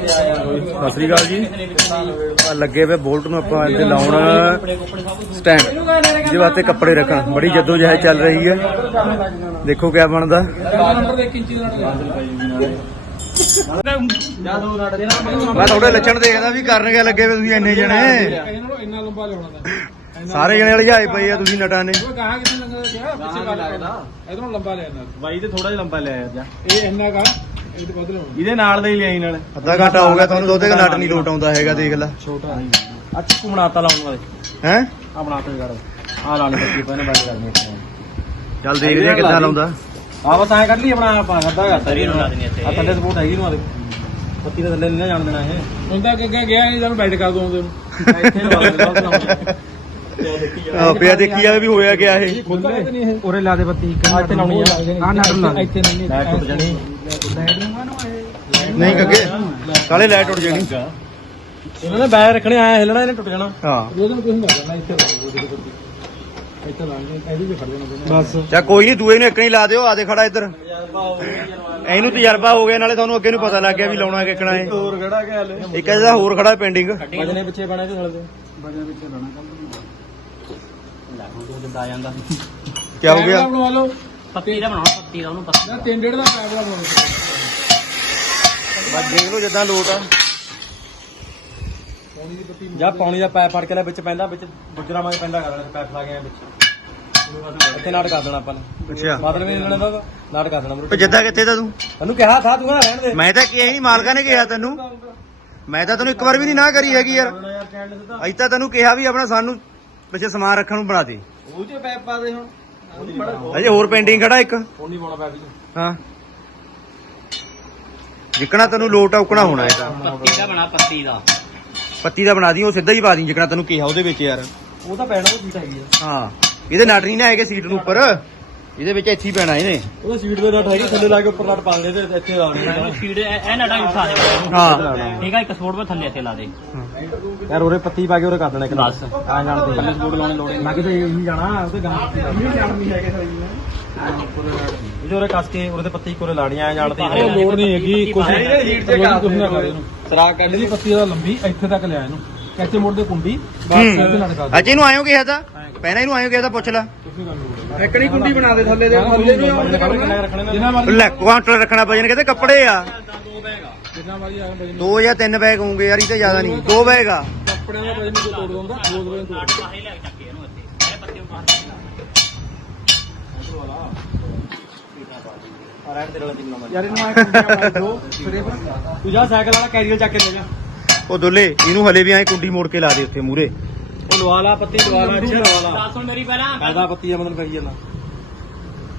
ਸਤਿ ਸ੍ਰੀ ਅਕਾਲ ਜੀ। ਆਹ ਲੱਗੇ ਵੇ ਬੋਲਟ ਨੂੰ ਆਪਾਂ ਇੱਥੇ ਲਾਉਣ। ਸਟੈਂਡ। ਜਿਹਦੇ ਵਾਸਤੇ ਕੱਪੜੇ ਰੱਖਣ। ਬੜੀ ਜੱਦੋ ਜਹਿਦ ਚੱਲ ਰਹੀ ਹੈ। ਦੇਖੋ ਕਿਆ ਬਣਦਾ। ਮੈਂ ਤੁਹਾਡੇ ਲੱਛਣ ਦੇਖਦਾ ਵੀ ਕਰਨ ਕਿਆ ਲੱਗੇ ਵੇ ਤੁਸੀਂ ਇੰਨੇ ਜਣੇ। ਇੰਨਾ ਲੰਬਾ ਲਿਆਉਣਾ ਤਾਂ ਸਾਰੇ ਜਣੇ ਲਜਾਏ ਪਏ ਆ ਤੁਸੀਂ ਨਟਾਂ ਨੇ। ਕਹਾਂ ਕਿੱਥੇ ਲੰਗਾ ਗਿਆ ਪਿੱਛੇ ਗੱਲ ਇਧਰੋਂ ਲੰਬਾ ਲਿਆ ਨਾ ਬਾਈ ਤੇ ਥੋੜਾ ਜਿਹਾ ਲੰਬਾ ਲਿਆ ਯਾਰ ਜਾ ਇਹ ਇੰਨਾ ਕਰ ਇਹ ਤੋਂ ਵੱਧ ਇਹਦੇ ਨਾਲ ਦਾ ਹੀ ਲਿਆਈ ਨਾਲ। ਅੱਧਾ ਘੰਟਾ ਹੋ ਗਿਆ ਤੁਹਾਨੂੰ ਦੋਤੇ ਨਟ ਨਹੀਂ ਲੋਟ ਆਉਂਦਾ ਹੈਗਾ ਦੇਖ ਲੈ। ਛੋਟਾ ਆ ਚਿੱਕੂ ਬਣਾਤਾ ਲਾਉਣ ਵਾਲੇ। ਹੈ? ਆ ਬਣਾਤਾ ਜਗੜ। ਆ ਲਾਣੀ ਬੱਤੀ ਪਹਿਲੇ ਬੰਦ ਕਰਨੀ ਚੱਲ ਦੇਖਦੇ ਆ ਕਿੱਦਾਂ ਲਾਉਂਦਾ। ਆ ਬਸ ਐ ਕਰ ਲਈ ਆਪਣਾ ਆਪਾਂ ਕਰਤਾ ਸਰੀ ਨੂੰ ਲਾ ਦੇਣੀ ਇੱਥੇ। ਆ ਥੱਲੇ ਸਪੋਰਟ ਹੈਗੀ ਨੂੰ ਆ ਦੇ। ਬੱਤੀ ਦੇ ਥੱਲੇ ਨਹੀਂ ਨਾ ਜਾਣ ਦੇਣਾ ਇਹ। ਹੁੰਦਾ ਕਿ ਅੱਗੇ ਗਿਆ ਇਹ ਤੁਹਾਨੂੰ ਬੈਠ ਕਰ ਦੋ ਉਹਦੇ ਨੂੰ ਇੱਥੇ ਲਵਾ ਦੇ ਲੋਕ ਲਾਉਣਾ। ਆ ਪਿਆ ਦੇਖੀ ਜਾਵੇ ਵੀ ਹੋਇਆ ਗਿਆ ਇਹ। ਉਰੇ ਲਾ ਦੇ ਬੱਤੀ ਇੱਥੇ ਲਾਉਣੀ ਆ। ਆ ਨਟ ਲਾ ਦੇ। ਇੱਥੇ ਨਹੀਂ ਲਾਈਟ ਨਹੀਂ ਕੱਗੇ ਕਾਲੇ ਲਾਈਟ ਉੱਡ ਜਾਣੀ। ਇਹਨਾਂ ਨੇ ਬੈਰ ਰੱਖਣੇ ਆਇਆ ਹਿਲਣਾ ਇਹਨੇ ਟੁੱਟ ਜਾਣਾ। ਹਾਂ। ਉਹਦੇ ਨੂੰ ਕੁਝ ਨਹੀਂ ਕਰਨਾ ਇੱਥੇ ਲਾ ਦੋ ਉਹਦੇ ਕੋਲ ਇੱਥੇ ਲਾ ਦੇ ਇਹਦੇ ਵੀ ਖੜ ਜਾਣਾ ਬਸ। ਚਾ ਕੋਈ ਨਹੀਂ ਦੂਏ ਨੂੰ ਇੱਕ ਨਹੀਂ ਲਾ ਦਿਓ ਆ ਦੇ ਖੜਾ ਇੱਧਰ। ਇਹਨੂੰ ਤਜਰਬਾ ਹੋ ਗਿਆ ਨਾਲੇ ਤੁਹਾਨੂੰ ਅੱਗੇ ਨੂੰ ਪਤਾ ਲੱਗ ਗਿਆ ਵੀ ਲਾਉਣਾ ਕਿੱਕਣਾ ਹੈ ਹੋਰ ਖੜਾ ਕੇ ਹਲੇ। ਇੱਕ ਇਹਦਾ ਹੋਰ ਖੜਾ ਪੈਂਡਿੰਗ ਵਜਨੇ ਪਿੱਛੇ ਬਣਾ ਤੇ ਥੱਲੇ ਦੇ ਵਜਨੇ ਪਿੱਛੇ ਬਣਾ ਕੱਲ ਜਾਂਦਾ ਕੀ ਹੋ ਗਿਆ? ਲਓ। ਪੱਤੀ ਦਾ ਬਣਾਉਣਾ ਪੱਤੀ ਦਾ ਉਹਨੂੰ ਪੱਤੀ ਨਾ ਤਿੰਨ ਡੇਢ ਦਾ ਪੈਪ ਦਾ ਬਣਵਾ ਲਓ ਬਸ ਦੇਖ ਲਓ ਜਿੱਦਾਂ ਲੋਟ ਆ। ਜਾਂ ਪਾਣੀ ਦਾ ਪੈਪ ਫੜ ਕੇ ਲੈ ਵਿੱਚ ਪੈਂਦਾ ਵਿੱਚ ਗੁਜਰਾ ਮਾਂ ਪੈਂਦਾ ਕਰ ਲੈਣਾ ਪੈਪ ਲਾ ਕੇ ਵਿੱਚ। ਇੱਥੇ ਨਾਟ ਕਰ ਦੇਣਾ ਆਪਾਂ ਨੇ। ਅੱਛਾ। ਮਤਲਬ ਇਹ ਲੈਣਾ ਦਾ ਨਾਟ ਕਰ ਦੇਣਾ। ਤੇ ਜਿੱਦਾਂ ਕਿੱਥੇ ਤਾਂ ਤੂੰ? ਤੈਨੂੰ ਕਿਹਾ ਥਾ ਤੂੰ ਨਾ ਰਹਿਣ ਦੇ। ਮੈਂ ਤਾਂ ਕਿਹਾ ਹੀ ਨਹੀਂ ਮਾਲਕਾਂ ਨੇ ਕਿਹਾ ਤੈਨੂੰ। ਮੈਂ ਤਾਂ ਤੈਨੂੰ ਇੱਕ ਵਾਰ ਵੀ ਨਹੀਂ ਨਾ ਕਰੀ ਹੈਗੀ ਯਾਰ। ਅਸੀਂ ਤਾਂ ਤੈਨੂੰ ਕਿਹਾ ਵੀ ਆਪਣਾ ਸਾਨੂੰ ਪਿੱਛੇ ਸਮਾਨ ਰੱਖਣ ਨੂੰ ਬਣਾ ਦੇ। ਉਹ ਚ ਪੈਪ ਪਾ ਦੇ ਹੁਣ। ਅਜੇ ਹੋਰ ਪੈਂਡਿੰਗ ਖੜਾ ਇੱਕ? ਨਹੀਂ ਪਾਉਣਾ ਹਾਂ। ਜਿੱਕਣਾ ਤੈਨੂੰ ਲੋਟ ਔਕਣਾ ਹੋਣਾ ਇਹ ਤਾਂ ਪੱਤੀ ਦਾ ਬਣਾ ਪੱਤੀ ਦਾ। ਪੱਤੀ ਦਾ ਬਣਾ ਦੀ ਉਹ ਸਿੱਧਾ ਹੀ ਪਾ ਦੀ ਜਿੱਕਣਾ ਤੈਨੂੰ ਕਿਹਾ ਉਹਦੇ ਵਿੱਚ ਯਾਰ। ਉਹ ਤਾਂ ਪੈਣਾ ਉਹ ਚੀਜ਼ ਹੈਗੀ ਆ। ਹਾਂ। ਇਹਦੇ ਨਟ ਨਹੀਂ ਨਾ ਹੈਗੇ ਸੀਟ ਨੂੰ ਉੱਪਰ। ਇਹਦੇ ਵਿੱਚ ਇੱਥੇ ਹੀ ਪੈਣਾ ਇਹਨੇ। ਉਹਦਾ ਸੀਟ ਦੇ ਨਟ ਹੈਗੀ ਥੱਲੇ ਲਾ ਕੇ ਉੱਪਰ ਨਟ ਪਾ ਦੇ ਤੇ ਇੱਥੇ ਲਾ ਇਹਨੂੰ ਸ਼ੀਟ ਇਹ ਇਹ ਨਟਾ ਉਠਾ ਦੇ। ਹਾਂ। ਠੀਕ ਆ ਇੱਕ ਸਪੋਰਟ ਪਰ ਥੱਲੇ ਇੱਥੇ ਲਾ ਦੇ। ਯਾਰ ਉਰੇ ਪੱਤੀ ਪਾ ਕੇ ਉਰੇ ਕਰ ਦੇਣਾ ਇੱਕ ਬਸ। ਆ ਜਾਣ ਦੇ। ਥੱਲੇ ਸਪੋਰਟ ਲਾਉਣੇ ਲੋੜੇ ਮੈਂ ਕਿਤੇ ਇਹੀ ਜਾਣਾ ਉਹਦੇ ਗਾਂ ਨਹੀਂ ਜਾਣਦੀ ਹੈਗੇ ਇਹ ਉਰੇ ਕੱਸ ਕੇ ਉਰੇ ਤੇ ਪੱਤੀ ਕੋਰੇ ਲਾੜੀਆਂ ਆ ਜਾਣ ਤੇ ਉਹ ਲੋੜ ਨਹੀਂ ਹੈਗੀ ਕੁਝ ਹੀਟ ਤੇ ਨਾ ਕਰ ਇਹਨੂੰ ਸਰਾਗ ਕੱਢ ਇਹਦੀ ਪੱਤੀ ਦਾ ਲੰਬੀ ਇੱਥੇ ਤੱਕ ਲਿਆ ਇਹਨੂੰ। ਕੱਚੇ ਮੋੜ ਦੇ ਕੁੰਡੀ ਬਸ ਇੱਥੇ ਲੜ ਕਰ ਅੱਜ ਇਹਨੂੰ ਆਇਓ ਕਿਹਾ ਤਾਂ ਪਹਿਲਾਂ ਇਹਨੂੰ ਆਇਓ ਕਿਹਾ ਤਾਂ ਪੁੱਛ ਲੈ। ਤੁਸੀਂ ਕਰ ਲਓ ਐਕੜੀ ਕੁੰਡੀ ਬਣਾ ਦੇ ਥੱਲੇ ਦੇ ਥੱਲੇ ਨਹੀਂ ਆਉਂਦੇ ਰੱਖਣੇ ਜਿੰਨਾ ਮਰਜ਼ੀ ਲੈ ਕੁਆਂਟਲ ਰੱਖਣਾ ਵਜਨ ਕਹਿੰਦੇ ਕੱਪੜੇ ਆ। ਜਿੰਨਾ ਮਰਜ਼ੀ ਦੋ ਜਾਂ ਤਿੰਨ ਬੈਗ ਹੋਣਗੇ ਯਾਰ ਇਹ ਤੇ ਜ਼ਿਆਦਾ ਨਹੀਂ। ਦੋ ਬੈਗ ਆ। ਕੱਪੜਿਆਂ ਦਾ ਬਜਨ ਕੋਈ ਤੋੜ ਦਿੰਦਾ ਦੋ ਦੋ ਵਜਨ ਤੋੜ ਆਹੇ ਲੈ ਚੱਕ ਕੇ ਇਹਨੂੰ ਇੱਥੇ ਇਹ ਪੱਤੀ ਉਠਾ ਦੇ ਯਾਰ ਇਹਨੂੰ ਆਏ ਕੁੰਡੀਆਂ ਪਾ ਦੋ ਸਿਰੇ ਪਰ ਤੂੰ ਜਾ ਸਾਈਕਲ ਵਾਲਾ ਕੈਰੀਅਰ ਚੱਕ ਕੇ ਲੈ ਜਾ। ਉਹ ਦੁੱਲੇ ਇਹਨੂੰ ਹਲੇ ਵੀ ਐ ਕੁੰਡੀ ਮੋੜ ਕੇ ਲਾ ਦੇ ਉੱਥੇ ਮੂਰੇ ਉਹ ਲਵਾ ਲਾ ਪੱਤੀ ਲਵਾ ਲਾ ਅੱਛਾ ਲਵਾ ਲਾ। ਦੱਸ ਮੇਰੀ ਪਹਿਲਾਂ ਕਾਦਾ ਪੱਤੀ ਆ ਮਤਲਬ ਪਈ ਜਾਂਦਾ।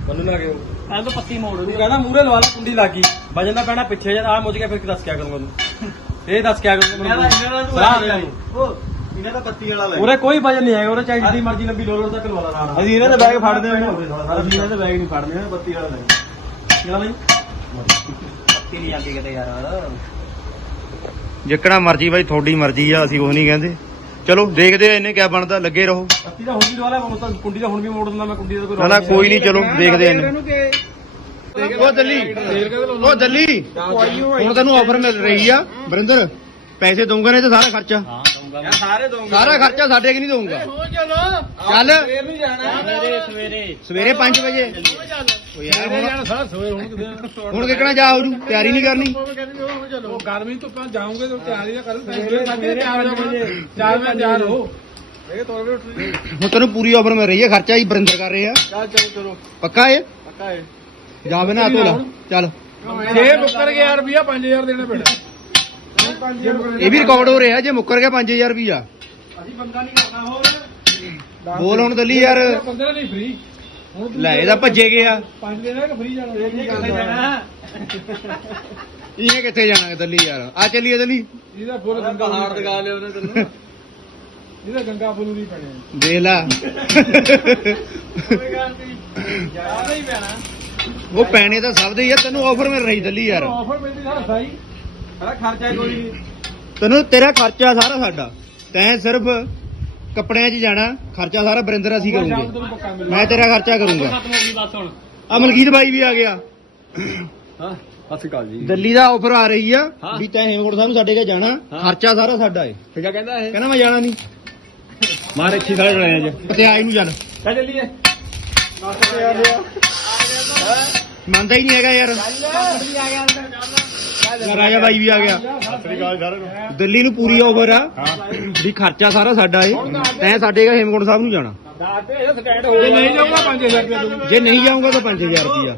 ਬੰਨੂ ਨਾ ਕਿ ਪਹਿਲਾਂ ਤਾਂ ਪੱਤੀ ਮੋੜ ਤੂੰ ਕਹਿੰਦਾ ਮੂਰੇ ਲਵਾ ਲਾ ਕੁੰਡੀ ਲੱਗੀ ਵਜਨ ਦਾ ਪੈਣਾ ਪਿੱਛੇ ਜਦ ਆ ਮੁੱਝ ਕੇ ਫਿਰ ਦੱਸ ਕਿਆ ਕਰੂੰਗਾ ਤੂੰ। ਇਹ ਦੱਸ ਕਿਆ ਕਰੂੰਗਾ ਮੈਨੂੰ ਸਲਾਹ ਦੇ ਤੂੰ। ਇਹਨਾਂ ਦਾ ਪੱਤੀ ਵਾਲਾ ਉਰੇ ਕੋਈ ਵਜਨ ਨਹੀਂ ਹੈਗਾ ਉਰੇ ਚਾਹੇ ਮਰਜ਼ੀ ਲੰਬੀ ਲੋਲਰ ਤੱਕ ਲਵਾ ਲਾ ਅਸੀਂ ਇਹਨਾਂ ਦੇ ਬੈਗ ਫੜਦੇ ਹਾਂ ਅਸੀਂ ਇਹਨਾਂ ਦੇ ਬੈਗ ਨਹੀਂ ਫੜਦੇ ਹਾਂ ਬੱਤੀ ਵਾਲਾ ਲੈ ਕਿਹੜਾ ਬਾਈ ਪੱਤੀ ਨਹੀਂ ਜਾਂਦੀ ਕਿਤੇ ਯਾਰ। ਜਿੱਕਣਾ ਮਰਜ਼ੀ ਬਾਈ ਤੁਹਾਡੀ ਮਰਜ਼ੀ ਆ ਅਸੀਂ ਉਹ ਨਹੀਂ ਕਹਿੰਦੇ। ਚਲੋ ਦੇਖਦੇ ਆ ਇਹਨੇ ਕਿਆ ਬਣਦਾ ਲੱਗੇ ਰਹੋ। ਬੱਤੀ ਦਾ ਹੁਣ ਵੀ ਹੁਣ ਤਾਂ ਕੁੰਡੀ ਦਾ ਹੁਣ ਵੀ ਮੋੜ ਦਿੰਦਾ ਮੈਂ ਕੁੰਡੀ ਦਾ ਕੋਈ ਨਾ ਨਾ ਕੋਈ ਨਹੀਂ ਚਲੋ ਦੇਖਦੇ ਆ ਇਹਨੇ। ਉਹ ਦਿੱਲੀ ਉਹ ਦਿੱਲੀ ਹੁਣ ਤੈਨੂੰ ਆਫਰ ਮਿਲ ਰਹੀ ਆ ਵਰਿੰਦਰ ਪੈਸੇ ਦਊਂਗਾ ਨੇ ਤੇ ਸਾਰਾ ਖਰਚਾ। ਸਾਰੇ ਦਊਂਗਾ। ਸਾਰਾ ਖਰਚਾ ਸਾਡੇ ਕਿ ਨਹੀਂ ਦਊਂਗਾ। ਚੱਲ। ਨਹੀਂ ਜਾਣਾ। ਸਵੇਰੇ ਸਵੇਰੇ। ਸਵੇਰੇ 5 ਵਜੇ। ਓ ਯਾਰ ਹੁਣ- ਸਾਰਾ ਸਵੇਰ ਹੁਣ ਕਿਤੇ ਹੁਣ ਕਿੱਕਣਾ ਜਾ ਹੋ ਜੂ ਤਿਆਰੀ ਨਹੀਂ ਕਰਨੀ। ਉਹ ਗਰਮੀ ਤੋਂ ਆਪਾਂ ਜਾਓਗੇ ਤਾਂ ਤਿਆਰੀ ਨਾ ਕਰੋ। ਸਵੇਰੇ ਸਾਢੇ ਚਾਰ ਵਜੇ। ਚਾਰ ਵਜੇ ਤਿਆਰ ਹੋ। ਹੁਣ ਤੈਨੂੰ ਪੂਰੀ ਆਫਰ ਮਿਲ ਰਹੀ ਹੈ ਖਰਚਾ ਹੀ ਵਰਿੰਦਰ ਕਰ ਰਹੇ। ਆ ਚੱਲ ਚਲੋ ਚਲੋ। ਪੱਕਾ ਏ ਪੱਕਾ ਹੈ ਜਾ ਬਣਾ ਧੋ ਲਾ ਚੱਲ ਜੇ ਬੁੱਕਰ ਗਿਆ ਰੁਪਿਆ 5000 ਦੇਣਾ ਪੈਣਾ। ਇਹ ਵੀ ਰਿਕਾਰਡ ਹੋ ਰਿਹਾ, ਜੇ ਮੁੱਕਰ ਗਿਆ 5000 ਰੁਪਈਆ। ਅਸੀਂ ਬੰਦਾ ਨਹੀਂ ਕਰਨਾ ਹੋਰ ਬੋਲ ਹੁਣ ਦਿੱਲੀ ਯਾਰ। 15 ਨਹੀਂ ਫ੍ਰੀ ਲੈ ਇਹਦਾ ਭੱਜੇ ਗਿਆ 5 ਦੇਣਾ ਕਿ ਫ੍ਰੀ ਜਾਣਾ ਇਹ ਗੱਲ ਜਾਣਾ ਇਹ ਕਿੱਥੇ ਜਾਣਾ ਦਿੱਲੀ ਯਾਰ? ਆ ਚੱਲੀਏ ਦਿੱਲੀ। ਇਹਦਾ ਫੁੱਲ ਗੰਗਾ ਪਹਾੜ ਦਿਖਾ ਲਿਆ ਉਹਨੇ ਤੈਨੂੰ ਇਹਦਾ ਗੰਗਾ ਫੁੱਲ ਨਹੀਂ ਪੈਣੇ ਦੇਖ ਲਾ। ਕੋਈ ਗੱਲ ਨਹੀਂ ਜਾਣਾ ਹੀ ਪੈਣਾ ਉਹ ਪੈਣੇ ਤਾਂ ਸਭ ਦੇ ਹੀ ਤੈਨੂੰ ਆਫਰ ਮਿਲ ਰਹੀ ਦਿੱਲੀ ਯਾਰ। ਆਫਰ ਮਿਲਦੀ ਸਾਰਾ ਸਹੀ ਸਾਰਾ ਖਰਚਾ ਕੋਈ ਨਹੀਂ। ਤੈਨੂੰ ਤੇਰਾ ਖਰਚਾ ਸਾਰਾ ਸਾਡਾ। ਤੈਂ ਸਿਰਫ ਕੱਪੜਿਆਂ 'ਚ ਜਾਣਾ ਖਰਚਾ ਸਾਰਾ ਬਰਿੰਦਰ ਅਸੀਂ ਸ਼ਾਮ ਕਰੂੰਗੇ ਪੱਕਾ ਮੈਂ ਤੇਰਾ ਖਰਚਾ ਕਰੂੰਗਾ। ਖਤਮ ਹੋ ਗਈ ਬਸ ਹੁਣ। ਆ ਮਲਕੀਤ ਬਾਈ ਵੀ ਆ ਗਿਆ। ਹਾਂ ਸਤਿ ਸ਼੍ਰੀ ਅਕਾਲ ਜੀ। ਦਿੱਲੀ ਦਾ ਆਫਰ ਆ ਰਹੀ ਆ ਹਾਂ। ਵੀ ਤੈਂ ਹੇਮਕੋਟ ਸਾਹਿਬ ਨੂੰ ਸਾਡੇ ਕੇ ਜਾਣਾ ਖਰਚਾ ਸਾਰਾ ਸਾਡਾ ਏ। ਠੀਕ ਆ ਕਹਿੰਦਾ ਇਹ। ਕਹਿੰਦਾ ਮੈਂ ਜਾਣਾ ਨਹੀਂ। ਮਾਰ ਇੱਥੇ ਸਾਰੇ ਜਣੇ ਅੱਜ। ਪਟਿਆਲੇ ਨੂੰ ਚੱਲ। ਕਾ ਚੱਲੀਏ। ਮੰਨਦਾ ਹੀ ਨਹੀਂ ਹੈਗਾ ਯਾਰ। ਰਾਜਾ ਬਾਈ ਵੀ ਆ ਗਿਆ। ਸਤਿ ਸ਼੍ਰੀ ਅਕਾਲ ਸਾਰਿਆਂ ਨੂੰ ਦਿੱਲੀ ਨੂੰ ਪੂਰੀ ਆਫਰ ਆ ਵੀ ਖਰਚਾ ਸਾਰਾ ਸਾਡਾ ਏ ਤੈਂ ਸਾਡੇ ਕੇ ਹੇਮਕੋਟ ਸਾਹਿਬ ਨੂੰ ਜਾਣਾ। ਜੇ ਨਹੀਂ ਜਾਊਗਾ 5000 ਰੁਪਏ ਦੂੰ ਜੇ ਨਹੀਂ ਜਾਊਗਾ ਤਾਂ 5000 ਰੁਪਿਆ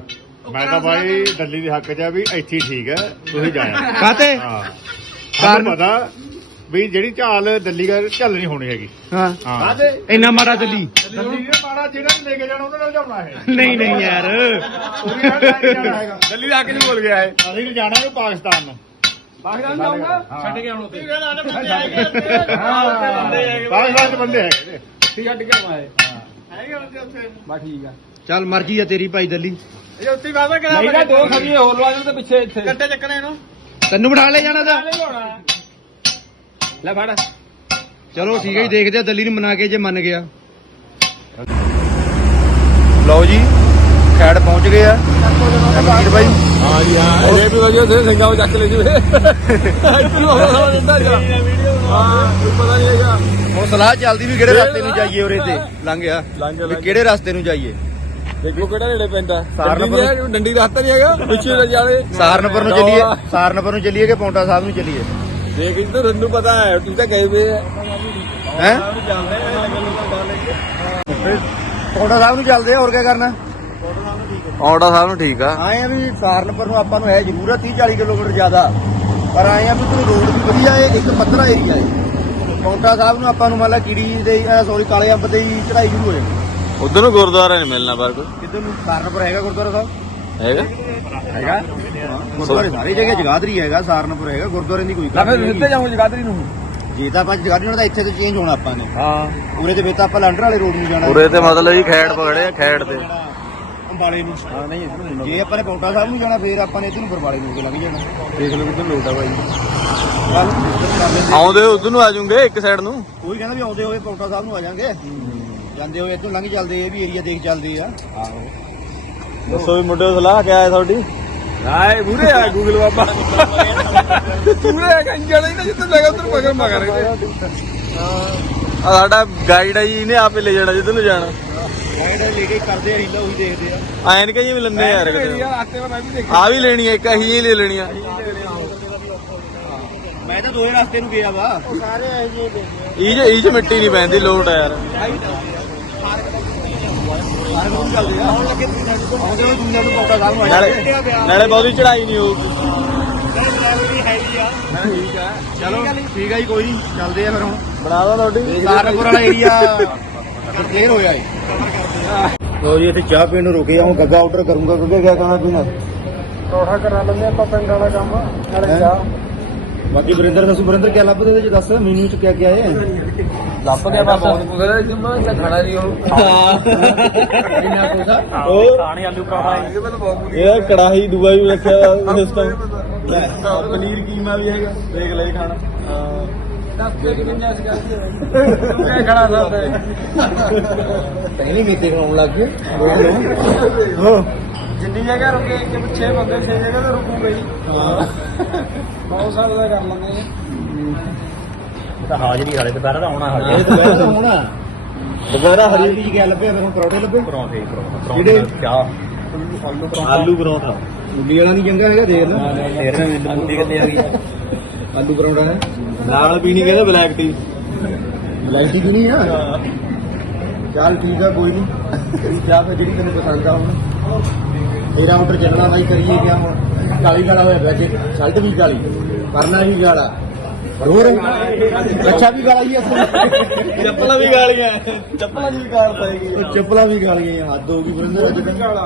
ਮੈਂ ਤਾਂ ਬਾਈ ਦਿੱਲੀ ਦੇ ਹੱਕ 'ਚ ਆ ਵੀ ਇੱਥੇ ਹੀ ਠੀਕ ਹੈ ਤੁਸੀਂ ਜਾਇਆ ਕਾਤੇ ਹਾਂ। ਕਾਰਨ? ਪਤਾ ਵੀ ਜਿਹੜੀ ਝਾਲ ਦਿੱਲੀ ਦਾ ਝੱਲ ਨਹੀਂ ਹੋਣੀ ਹੈਗੀ। ਹਾਂ। ਹਾਂ। ਇੰਨਾ ਮਾਰਾ ਦਿੱਲੀ। ਦਿੱਲੀ ਦੇ ਮਾੜਾ ਜਿਹੜਾ ਨੇ ਲੈ ਕੇ ਜਾਣਾ ਉਹਦੇ ਨਾਲ ਜਾਣਾ ਹੈ ਨਹੀਂ ਨਹੀਂ ਯਾਰ। ਦਿੱਲੀ ਦਾ ਕਿਹਨੂੰ ਬੋਲ ਗਿਆ ਹੈ ਅਸੀਂ ਨੂੰ ਜਾਣਾ ਹੈ ਪਾਕਿਸਤਾਨ ਨੂੰ। ਪਾਕਿਸਤਾਨ ਜਾਊਗਾ? ਛੱਡ ਕੇ ਆਉਣਾ ਤੇ ਪਾਕਿਸਤਾਨ 'ਚ ਬੰਦੇ ਹੈਗੇ। ਨੇ। ਠੀਕ ਛੱਡ ਕੇ ਆਉਣਾ ਹੈ ਬਾ ਠੀਕ ਆ। ਚੱਲ ਮਰਜ਼ੀ ਆ ਤੇਰੀ ਭਾਈ ਦਿੱਲੀ। ਇਹ ਉੱਤੀ ਨਹੀਂ ਤਾਂ ਦੋ ਖੜੀਏ ਹੋਰ ਲਵਾ ਦੇ ਤੇ ਪਿੱਛੇ ਇੱਥੇ। ਕੱਟੇ ਚੱਕਣੇ ਇਹਨੂੰ। ਤੈਨੂੰ ਬਿਠਾ ਲੈ ਜਾਣਾ ਤਾਂ। ਲੈ ਫੜ। ਚਲੋ ਠੀਕ ਹੈ ਜੀ ਦੇਖਦੇ ਆ ਦਿੱਲੀ ਨੂੰ ਮਨਾ ਕੇ ਜੇ ਮੰਨ ਗਿਆ। ਲਓ ਜੀ ਖੈੜ ਪਹੁੰਚ ਗਏ ਆ। ਅਮੀਰ ਬਾਈ। ਹਾਂ ਜੀ ਹਾਂ ਇਹ ਵੀ ਵਧੀਆ ਸੇ ਸਿੰਘਾਂ ਵਿੱਚ ਚੱਕ ਲੈ ਜੂਏ ਇੱਥੇ ਨੂੰ ਹੋਣਾ ਦਿੰਦਾ ਜਾ ਹਾਂ ਪਤਾ ਨਹੀਂ ਹੈਗਾ। ਹੁਣ ਸਲਾਹ ਚੱਲਦੀ ਵੀ ਕਿਹੜੇ ਰਸਤੇ ਨੂੰ ਜਾਈਏ ਉਰੇ ਤੇ ਲੰਘ ਗਿਆ। ਲੰਘ ਗਿਆ, ਵੀ ਲੰਘ ਕਿਹੜੇ ਰਸਤੇ ਨੂੰ ਜਾਈਏ? ਦੇਖੋ ਕਿਹੜਾ ਨੇੜੇ ਪੈਂਦਾ। ਸਹਾਰਨਪੁਰ। ਡੰਡੀ ਹੱਥ ਨਹੀਂ ਹੈਗਾ। ਪਿੱਛੇ ਨਾ ਜਾਵੇ ਸਹਾਰਨਪੁਰ ਨੂੰ ਚੱਲੀਏ ਸਹਾਰਨਪੁਰ ਨੂੰ ਚੱਲੀਏ ਕਿ ਪੌਂਟਾ ਸਾਹਿਬ ਨੂੰ ਚੱਲੀਏ? ਦੇਖ ਇੱਧਰ ਤੁਹਾਨੂੰ ਪਤਾ ਹੈ ਤੁਸੀਂ ਤਾਂ ਗਏ ਵੇ ਆ। ਹੈ? ਪੌਂਟਾ ਸਾਹਿਬ ਨੂੰ ਚੱਲਦੇ ਆ ਹੋਰ ਕੀ ਕਰਨਾ? ਪੌਂਟਾ ਸਾਹਿਬ ਨੂੰ ਠੀਕ ਆ। ਆਏ ਆ ਵੀ ਸਹਾਰਨਪੁਰ ਨੂੰ ਆਪਾਂ ਨੂੰ ਹੈ ਜ਼ਰੂਰ 30 40 ਕਿਲੋਮੀਟਰ ਜ਼ਿਆਦਾ। ਪਰ ਆਏ ਆ ਵੀ ਤੂੰ ਰੋਡ ਵੀ ਵਧੀਆ ਏ ਇੱਕ ਪੱਧਰਾ ਏਰੀਆ ਏ ਪੌਂਟਾ ਸਾਹਿਬ ਨੂੰ ਆਪਾਂ ਨੂੰ ਮੰਨ ਲਾ ਕੀੜੀ ਦੇ ਸੌਰੀ ਕਾਲੇ ਅੰਬ ਤੇ ਹੀ ਚੜਾਈ ਸ਼ੁਰੂ ਹੋ ਉਧਰ ਨੂੰ ਗੁਰਦੁਆਰਾ ਨਹੀਂ ਮਿਲਣਾ ਪਰ ਕੋਈ। ਕਿੱਧਰ ਨੂੰ? ਸਹਾਰਨਪੁਰ ਹੈਗਾ ਗੁਰਦੁਆਰਾ ਸਾਹਿਬ? ਹੈਗਾ? ਹੈਗਾ? ਗੁਰਦੁਆਰੇ ਸਾਰੀ ਜਗ੍ਹਾ ਜਗਾਦਰੀ ਹੈਗਾ ਸਹਾਰਨਪੁਰ ਹੈਗਾ ਗੁਰਦੁਆਰੇ ਦੀ ਕੋਈ ਗੱਲ ਫਿਰ ਸਿੱਧੇ ਜਾਵਾਂਗੇ ਜਗਾਦਰੀ ਨੂੰ। ਜੇ ਤਾਂ ਆਪਾਂ ਜਗਾਦਰੀ ਹੋਣਾ ਤਾਂ ਇੱਥੇ ਤੋਂ ਚੇਂਜ ਹੋਣਾ ਆਪਾਂ ਨੇ। ਹਾਂ। ਉਰੇ ਤੇ ਫਿਰ ਤਾਂ ਆਪਾਂ ਲੰਡਰ ਵਾਲੇ ਰੋਡ ਨੂੰ ਜਾਣਾ। ਉਰੇ ਤੇ ਮਤਲਬ ਜੀ ਖੈੜ ਪਕੜੇ ਆ ਖੈੜ ਤੇ। ਅੰਬਾਲੇ ਨੂੰ। ਹਾਂ ਨਹੀਂ ਇੱਧਰ ਨੂੰ ਜੇ ਆਪਾਂ ਨੇ ਪੌਂਟਾ ਸਾਹਿਬ ਨੂੰ ਜਾਣਾ ਫੇਰ ਆਪਾਂ ਨੇ ਇੱਧਰ ਨੂੰ ਬਰਵਾਲੇ ਨੂੰ ਲੰਘ ਜਾਣਾ। ਦੇਖ ਲਓ ਕਿੱਧਰ ਲੋਟ ਲੈਂਦੇ ਆਉਂਦੇ ਉਧਰ ਨੂੰ ਆ ਇੱਕ ਸਾਈਡ ਨੂੰ? ਕੋਈ ਕਹਿੰਦਾ ਵੀ ਆਉਂਦੇ ਹੋਏ ਪੌਂਟਾ ਸਾਹਿਬ ਨੂੰ ਆ ਜਾਾਂਗੇ। ਜਾਂਦੇ ਹੋਏ ਇੱਥੋਂ ਲੰਘ ਚੱਲਦੇ ਇਹ ਵੀ ਏਰੀਆ ਦੇਖ ਚੱਲਦੇ ਆ। ਦੱਸੋ ਵੀ ਮੁੰਡੇ ਸਲਾਹ ਕਿਆ ਹੈ ਤੁਹਾਡੀ? ਹਾਏ ਮੂਰੇ ਆ ਗੂਗਲ ਬਾਬਾ। ਮੂਰੇ ਆ ਕੰਜਾ ਨਹੀਂ ਨਾ ਜਿੱਥੇ ਲੱਗਾ ਉਧਰ ਮਗਰ ਮਗਰ ਇਹਦੇ। ਆ ਸਾਡਾ ਗਾਈਡ ਆ ਜੀ ਇਹਨੇ ਆਪੇ ਲੈ ਜਾਣਾ ਜਿੱਧਰ ਨੂੰ ਜਾਣਾ। ਗਾਈਡ ਲੈ ਕੇ ਕਰਦੇ ਆ ਹੀਲਾ ਉਹੀ ਦੇਖਦੇ ਆ। ਐਨ ਕਹੀ ਵੀ ਲੰਨੇ ਯਾਰ ਕਿਤੇ। ਯਾਰ ਆਤੇ ਮੈਂ ਵੀ ਦੇਖ ਆ ਵੀ ਲੈਣੀ ਆ ਇੱਕ ਅਸੀਂ ਹੀ ਲੈ ਲੈਣੀ ਆ ਮੈਂ ਤਾਂ ਦੋਏ ਰਸਤੇ ਨੂੰ ਗਿਆ ਵਾ। ਇਹ ਚ ਇਹ ਚ ਮਿੱਟੀ ਨਹੀਂ ਪੈਂਦੀ ਲੋਟ ਆ ਯਾਰ ਸਾਰੇ ਨੂੰ ਚੱਲਦੇ ਆ ਆਉਣ ਲੱਗੇ ਆਉਂਦੇ ਹੋਏ ਦੁਨੀਆ ਨੂੰ ਪੌਂਟਾ ਸਾਹਿਬ ਨੂੰ ਆ ਨਾਲੇ ਬਹੁਤੀ ਚੜਾਈ ਨਹੀਂ ਹੋਊਗੀ। ਚਲੋ ਠੀਕ ਆ ਜੀ ਕੋਈ ਨਹੀਂ ਚੱਲਦੇ ਆ ਫਿਰ ਹੁਣ। ਬਣਾ ਦੋ ਤੁਹਾਡੀ। ਸਹਾਰਨਪੁਰ ਵਾਲਾ ਏਰੀਆ ਕਲੀਅਰ ਹੋਇਆ ਏ ਲੋ ਜੀ ਇੱਥੇ ਚਾਹ ਪੀਣ ਨੂੰ ਰੁਕੇ ਆ ਹੁਣ ਗੱਗਾ ਆਰਡਰ ਕਰੂੰਗਾ ਕਿਉਂਕਿ ਕਿਆ ਟੋਠਾ ਕਰਾ ਲੈਂਦੇ ਆਪਾਂ ਪਿੰਡ ਵਾਲਾ ਕੰਮ ਨਾਲੇ ਹੈਂ? ਬਾਕੀ ਵਰਿੰਦਰ ਦੱਸੋ ਵਰਿੰਦਰ ਕਿਆ ਲੱਭਦੇ ਉਹਦੇ ਚ? ਦੱਸ ਮੈਨੂ ਚ ਕਿਆ ਕਿਆ ਹੈ? ਲੱਭ ਗਿਆ ਬਸ। ਬਹੁਤ ਪੁੱਛਦਾ ਜਿੰਮਾ ਤਾਂ ਖੜਾ ਨਹੀਂ ਉਹ। ਕਿੰਨਾ ਪੁੱਛਦਾ ਉਹ ਖਾਣੇ ਆਲੂ ਪਰਾਠਾ। ਇਹ ਤਾਂ ਬਹੁਤ ਇਹ ਕੜਾਹੀ ਦੂਆ ਵੀ ਰੱਖਿਆ ਸਿਸਟਮ ਪਨੀਰ ਕੀਮਾ ਵੀ ਹੈਗਾ। ਦੇਖ ਲੈ ਖਾਣਾ। ਦੱਸ ਕੇ ਕਿੰਨਾ ਸੀ ਤੂੰ ਕਿਹ ਖੜਾ ਸਾਥੇ ਪਹਿਲੇ ਮੀਤੇ ਖਾਉਣ ਲੱਗ ਗਏ ਜਿੰਨੀ ਜਗ੍ਹਾ ਰੁਕੇ ਕਿ ਪਿੱਛੇ ਬੰਦੇ ਛੇ ਜਗ੍ਹਾ ਤੇ ਰੁਕੂ ਗਈ ਬਹੁਤ ਸਾਰਾ ਦਾ ਕਰ ਲੈਂਦੇ ਤਾਂ ਹਾਜ਼ਰੀ ਵਾਲੇ ਦੁਪਹਿਰ ਦਾ ਆਉਣਾ ਇਹ ਤਾਂ ਬਹਿ ਤਾਂ ਹੋਣਾ ਦੁਬਾਰਾ ਹਰੀ ਦੀ ਲੱਭਿਆ ਫਿਰ ਹੁਣ ਪਰੌਂਠੇ ਲੱਭੇ? ਪਰੌਂਠੇ ਜਿਹੜੇ ਚਾਹ। ਆਲੂ ਪਰੌਂਠਾ। ਮੁੰਡੀ ਵਾਲਾ ਨਹੀਂ ਚੰਗਾ ਹੈਗਾ ਦੇਖ ਲੈ। ਫੇਰ ਮੈਂ ਮੁੰਡੀ ਕਿੱਥੇ ਆ ਗਈ ਆਲੂ ਪਰੌਂਠਾ ਹੈ। ਨਾਲ ਪੀਣੀ ਕਹਿੰਦਾ ਬਲੈਕ ਟੀ ਲਾਈਟੀ ਦੀ ਨਹੀਂ ਆ। ਚੱਲ ਠੀਕ ਆ ਕੋਈ ਨਹੀਂ। ਤੇਰੀ ਚਾਹ ਫਿਰ ਜਿਹੜੀ ਤੈਨੂੰ ਪਸੰਦ ਆ ਹੁਣ। ਤੇਰਾ ਆਰਡਰ ਚੱਲਣਾ ਬਾਈ ਕਰੀਏ ਕਿਆ ਹੁਣ। ਕਾਲੀ ਕਾਲਾ ਹੋਇਆ ਪਿਆ ਜੇ। ਸ਼ਰਟ ਵੀ ਕਾਲੀ ਕਰਨਾ ਵੀ ਕਾਲਾ ਹੋਰ? ਅੱਛਾ ਵੀ ਹੀ ਅਸਲ ਚੱਪਲਾਂ ਵੀ ਗਾਲੀਆਂ। ਚੱਪਲਾਂ ਦੀ ਵੀ ਪਏਗੀ ਉਹ ਚੱਪਲਾਂ ਵੀ ਕਾਲੀਆਂ ਹੱਦ ਹੋ ਗਈ ਬਰਿੰਦਰ ਕਾਲਾ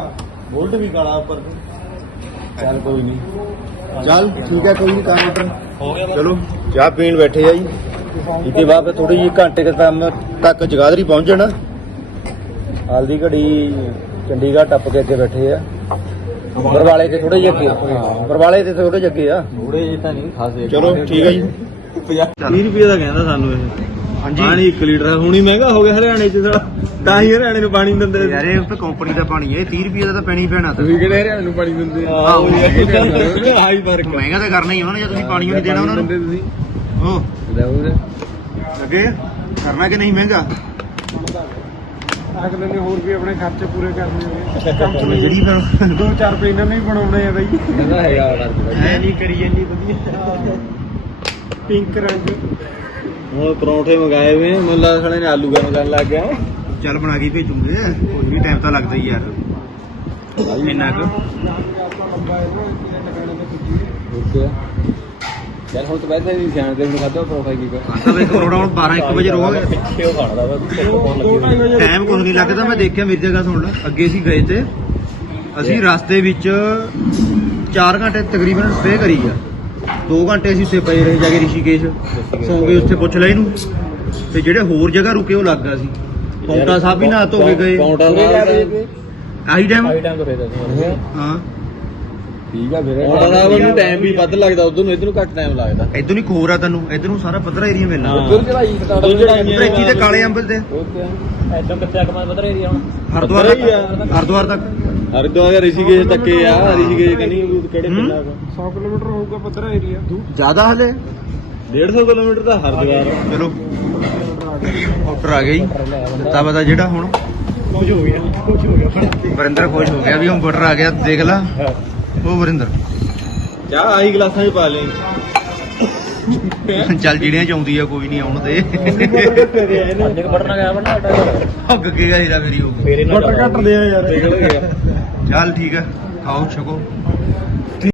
ਬੋਲਟ ਵੀ ਕਾਲਾ ਉੱਪਰ। ਚੱਲ ਕੋਈ ਨਹੀਂ ਚੱਲ ਠੀਕ ਹੈ ਕੋਈ ਨਹੀਂ ਹੋ ਗਿਆ ਚਲੋ ਚਾਹ ਪੀਣ ਬੈਠੇ ਆ ਜੀ। ਇਤੇ ਬਾਅਦ ਥੋੜੀ ਜਿਹੀ ਘੰਟੇ ਕੁ ਕੰਮ ਤੱਕ ਜਗਾਦਰੀ ਪਹੁੰਚ ਜਾਣਾ। ਹਾਲ ਦੀ ਘੜੀ ਚੰਡੀਗੜ੍ਹ ਟੱਪ ਕੇ ਅੱਗੇ ਬੈਠੇ ਆ। ਬਰਵਾਲੇ ਤੇ ਥੋੜੇ ਜਿਹੇ ਅੱਗੇ। ਹਾਂ ਬਰਵਾਲੇ ਤੇ ਥੋੜੇ ਜਿਹੇ ਅੱਗੇ ਆ। ਥੋੜੇ ਜਿਹੇ ਤਾਂ ਨਹੀਂ ਖਾਸੇ ਚਲੋ ਠੀਕ ਹੈ ਜੀ। 30 ਰੁਪਏ ਦਾ ਕਹਿੰਦਾ ਸਾਨੂੰ ਇਹ। ਹਾਂਜੀ। ਪਾਣੀ 1 ਲੀਟਰ ਆ, ਹੁਣ ਮਹਿੰਗਾ ਹੋ ਗਿਆ ਹਰਿਆਣੇ ਚ ਸਾਲਾ। ਤਾਂ ਹੀ ਹਰਿਆਣੇ ਨੂੰ ਪਾਣੀ ਨੀ। ਦਿੰਦੇ ਯਾਰ ਇਹ ਉੱਤੇ ਕੰਪਨੀ ਦਾ ਪਾਣੀ ਹੈ 30 ਰੁਪਏ ਦਾ ਤਾਂ ਪੈਣੀ ਪੈਣਾ ਤਾਂ। ਤੁਸੀਂ ਕਿਹੜੇ ਹਰਿਆਣੇ ਨੂੰ ਪਾਣੀ ਦਿੰਦੇ? ਆ ਆਹੋ। ਯਾਰ ਹਾਈ ਫ਼ਰਕ। ਮਹਿੰਗਾ ਤਾਂ ਕਰਨਾ ਹੀ ਉਹਨਾਂ ਨੇ ਜੇ ਤੁਸੀਂ ਪਾਣੀ ਨਹੀਂ ਦੇਣਾ ਉਹਨਾਂ ਨੂੰ। ਦਿੰਦੇ ਤੁਸੀਂ ਉਹ ਜ਼ਰੂਰ ਅੱਗੇ ਕਰਨਾ ਕਿ ਨਹੀਂ ਮਹਿੰਗਾ? ਅਗਲੇ ਨੇ ਹੋਰ ਵੀ ਆਪਣੇ ਖਰਚੇ ਪੂਰੇ ਕਰਨੇ ਹੋਵੇ ਜਿਹੜੀ ਫਿਰ ਦੋ ਚਾਰ ਰੁਪਏ ਇਹਨਾਂ ਨੇ ਵੀ ਬਣਾਉਣੇ ਆ ਬਈ। ਹੈਗਾ ਐ ਨਹੀਂ ਕਰੀ ਜਾਂਦੀ ਵਧੀਆ। ਪਿੰਕ ਰੰਗ। ਹੁਣ ਪਰੌਂਠੇ ਮੰਗਾਏ ਵੇ ਮੈਨੂੰ ਲੱਗਦਾ ਸਾਲੇ ਨੇ ਆਲੂ ਗਰਮ ਕਰਨ ਲੱਗ ਗਿਆ। ਚੱਲ ਬਣਾ ਕੇ ਭੇਜੂਗੇ। ਕੋਈ ਵੀ ਟਾਈਮ ਤਾਂ ਲੱਗਦਾ ਹੀ ਯਾਰ। ਇੰਨਾ ਕੁ। ਯਾਰ ਹੁਣ ਤਾਂ ਵੈਸੇ ਵੀ ਸਿਆਣ ਦੇ ਖਾਦਾ ਪਰੋਠਾ ਕੀ ਕਰ? ਤਾਂ ਇੱਕ ਕਰੋੜਾ ਹੁਣ 12 1 ਵਜੇ ਰੋਵਾਂਗੇ ਪਿੱਛੇ ਉਹ ਖਾਣਾ ਦਾ ਟਾਈਮ ਕੁਝ ਨਹੀਂ ਲੱਗਦਾ। ਮੈਂ ਦੇਖਿਆ ਮੇਰੀ ਜਗ੍ਹਾ ਸੁਣ ਲੈ। ਅੱਗੇ ਅਸੀਂ ਗਏ ਤੇ। ਅਸੀਂ ਰਸਤੇ ਵਿੱਚ 4 ਘੰਟੇ ਤਕਰੀਬਨ ਸਟੇ ਕਰੀ ਆ। 2 ਘੰਟੇ ਅਸੀਂ ਉੱਥੇ ਪਏ ਰਹੇ ਜਾ ਕੇ ਰਿਸ਼ੀਕੇਸ਼। ਸੌਂ ਗਏ ਉੱਥੇ ਪੁੱਛ ਲੈ ਇਹਨੂੰ। ਤੇ ਜਿਹੜੇ ਹੋਰ ਜਗ੍ਹਾ ਰੁਕੇ ਉਹ ਲੱਗਾ ਸੀ। ਪੌਂਟਾ ਸਾਹਿਬ ਵੀ ਨਾ ਧੋ ਕੇ ਗਏ। ਪੌਂਟਾ ਆਹੀ ਟਾਈਮ ਆਈ ਟਾਈਮ ਤੋਂ ਫੇਰ ਦੱਸੋ ਹਾਂ। ਠੀਕ ਆ ਫਿਰ। ਪੌਂਟਾ ਸਾਹਿਬ ਨੂੰ ਟਾਈਮ ਵੀ ਵੱਧ ਲੱਗਦਾ ਉਧਰ ਨੂੰ ਇਧਰ ਨੂੰ ਘੱਟ ਟਾਈਮ ਲੱਗਦਾ। ਇਧਰ ਨਹੀਂ ਖੋਰ ਆ ਤੈਨੂੰ। ਇਧਰ ਨੂੰ ਸਾਰਾ ਪੱਧਰਾ ਏਰੀਆ ਮਿਲਣਾ। ਚੜਾਈ ਉੱਧਰ ਚੜਾਈ ਉਧਰ ਇੱਥੇ ਤੇ ਕਾਲੇ ਅੰਬਲ ਤੇ। ਐਦਾਂ ਕਿੱਥੇ ਏਰੀਆ ਹੁਣ। ਹਰਦੁਆਰ ਤੱਕ। ਹਰਦੁਆਰ ਤੱਕ। ਹਰਿਦੁਆਰ ਰਿਸ਼ੀਕੇਸ਼ ਤੱਕੇ ਆ। ਰਿਸ਼ੀਕੇਸ਼ ਕਨੀ ਕਿਹੜੇ। ਪਿੰਡਾਂ 100 ਕਿਲੋਮੀਟਰ ਹੋਊਗਾ ਪੱਧਰਾ ਏਰੀਆ ਜ਼ਿਆਦਾ ਹਲੇ? 150 ਕਿਲੋਮੀਟਰ ਦਾ ਹਰਿਦੁਆਰ। ਚਲੋ। ਆਰਡਰ ਆ ਗਿਆ ਜੀ। ਦਿੱਤਾ ਪਤਾ ਜਿਹੜਾ ਹੁਣ। ਕੁਝ ਹੋ ਗਿਆ ਕੁਝ ਹੋ ਗਿਆ। ਵਰਿੰਦਰ ਖੁਸ਼ ਹੋ ਗਿਆ ਵੀ ਹੁਣ ਬਟਰ ਆ ਗਿਆ ਦੇਖ ਲਾ। ਉਹ ਵਰਿੰਦਰ। ਚਾਹ ਆਹੀ ਗਲਾਸਾਂ 'ਚ ਪਾ ਲਈ। ਚੱਲ ਜਿਹੜੀਆਂ ਚ ਆਉਂਦੀ ਆ ਕੋਈ ਨਹੀਂ ਆਉਣ ਦੇ। ਇੱਕ ਬਟਨ ਗਿਆ ਬਣਾ ਅੱਗ ਕੇ ਗਈ ਦਾ ਮੇਰੀ ਹੋ ਗਈ ਫੇਰ ਘੱਟ ਦੇ ਆ ਯਾਰ ਨਿਕਲ ਗਿਆ ਚੱਲ ਠੀਕ ਹੈ ਖਾਓ ਛਕੋ।